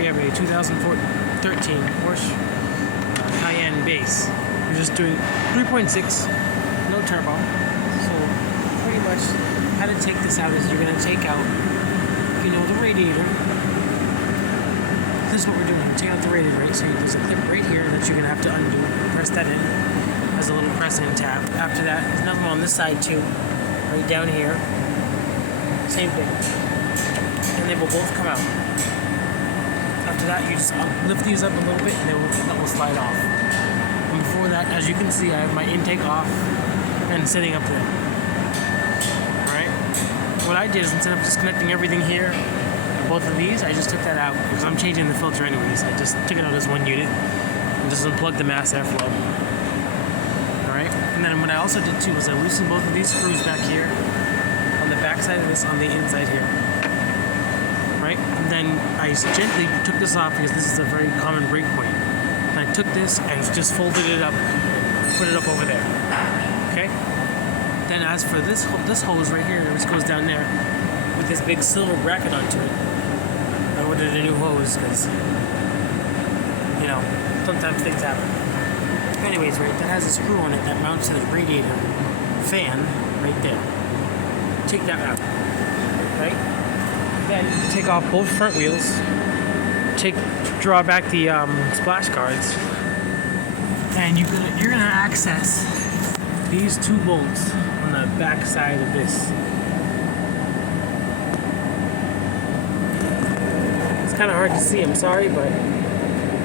we have a 2013 Porsche Cayenne base. We're just doing 3.6, no turbo. So pretty much how to take this out is you're going to take out, the radiator. This is what we're doing. We're taking out the radiator, right? So there's a clip right here that you're going to have to undo. Press that in. There's a little press-in tab. After that, there's another one on this side too. Right down here. Same thing. And they will both come out. After that, you just lift these up a little bit and that will slide off. And before that, as you can see, I have my intake off and sitting up there. Alright? What I did is instead of disconnecting everything here, both of these, I just took that out because I'm changing the filter anyways. I just took it out as one unit and just unplugged the mass airflow. Alright? And then what I also did too was I loosened both of these screws back here on the back side of this, on the inside here. Right? And then I gently took this off because this is a very common break point. And I took this and just folded it up, put it up over there. Okay? Then as for this hose right here, which goes down there with this big silver bracket onto it, I ordered a new hose because, sometimes things happen. Anyways, right, that has a screw on it that mounts to the radiator fan right there. Take that out. Right? Then take off both front wheels. Draw back the splash guards, and you're gonna access these two bolts on the back side of this. It's kind of hard to see. I'm sorry, but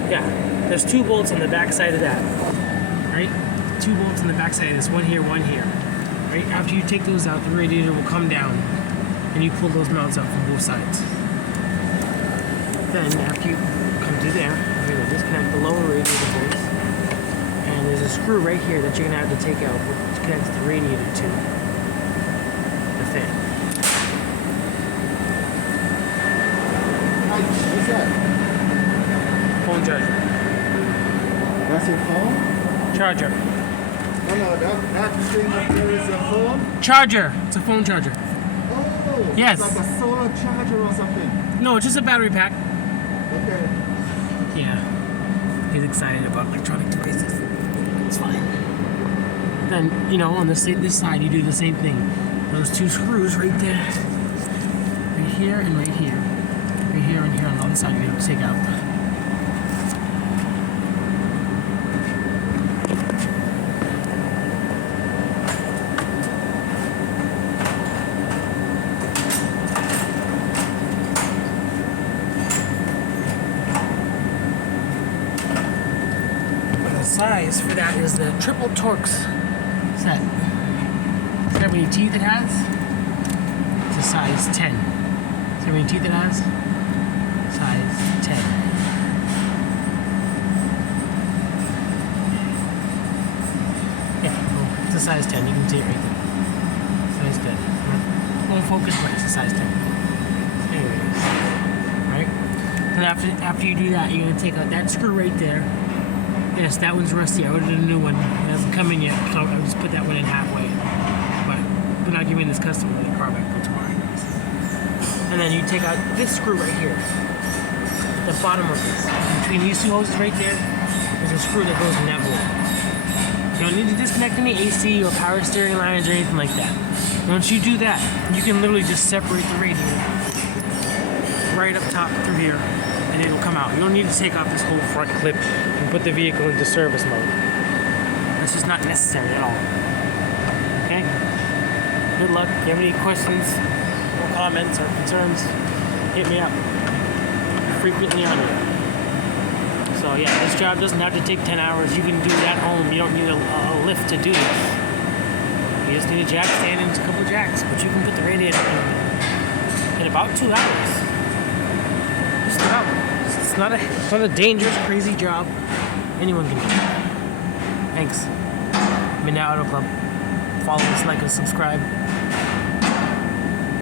yeah, there's two bolts on the back side of that. Right? Two bolts on the back side of this. One here, one here. Right? After you take those out, the radiator will come down. And you pull those mounts out from both sides. Then, after you come to there, you're going to disconnect the lower radiator bolts. And there's a screw right here that you're going to have to take out, which connects the radiator to the fan. What's that? Phone charger. That's your phone? Charger. No, that thing up there is a phone? Charger! It's a phone charger. Yes. It's like a solar charger or something. No, it's just a battery pack. Okay. Yeah. He's excited about electronic devices. It's fine. Then, on this side, you do the same thing. Those two screws right there. Right here and right here. Right here and here on the other side, you have to take out. Size for that is the triple Torx set. See how many teeth it has? It's a size 10. See how many teeth it has? Size 10. Yeah, well, it's a size 10. You can see it right there. Size 10. Won't focus, but it's a size 10. Anyways, right? Then after you do that, you're gonna take out that screw right there. Yes, that one's rusty. I ordered a new one. It hasn't come in yet, so I'll just put that one in halfway. But we're not giving this customer the car back till tomorrow. And then you take out this screw right here. The bottom of this. Between these two hoses right there, there's a screw that goes in that hole. You don't need to disconnect any AC or power steering lines or anything like that. Once you do that, you can literally just separate the radiator right up top through here, and it'll come out. You don't need to take off this whole front clip and put the vehicle into service mode. That's just not necessary at all. Okay? Good luck. If you have any questions or comments or concerns, hit me up. Frequently on it. So yeah, this job doesn't have to take 10 hours. You can do it at home. You don't need a lift to do this. You just need a jack stand and a couple of jacks, but you can put the radiator in about 2 hours. Just about. It's not a dangerous, crazy job. Anyone can do it. Thanks. Midnight Auto Club. Follow us, like us, subscribe.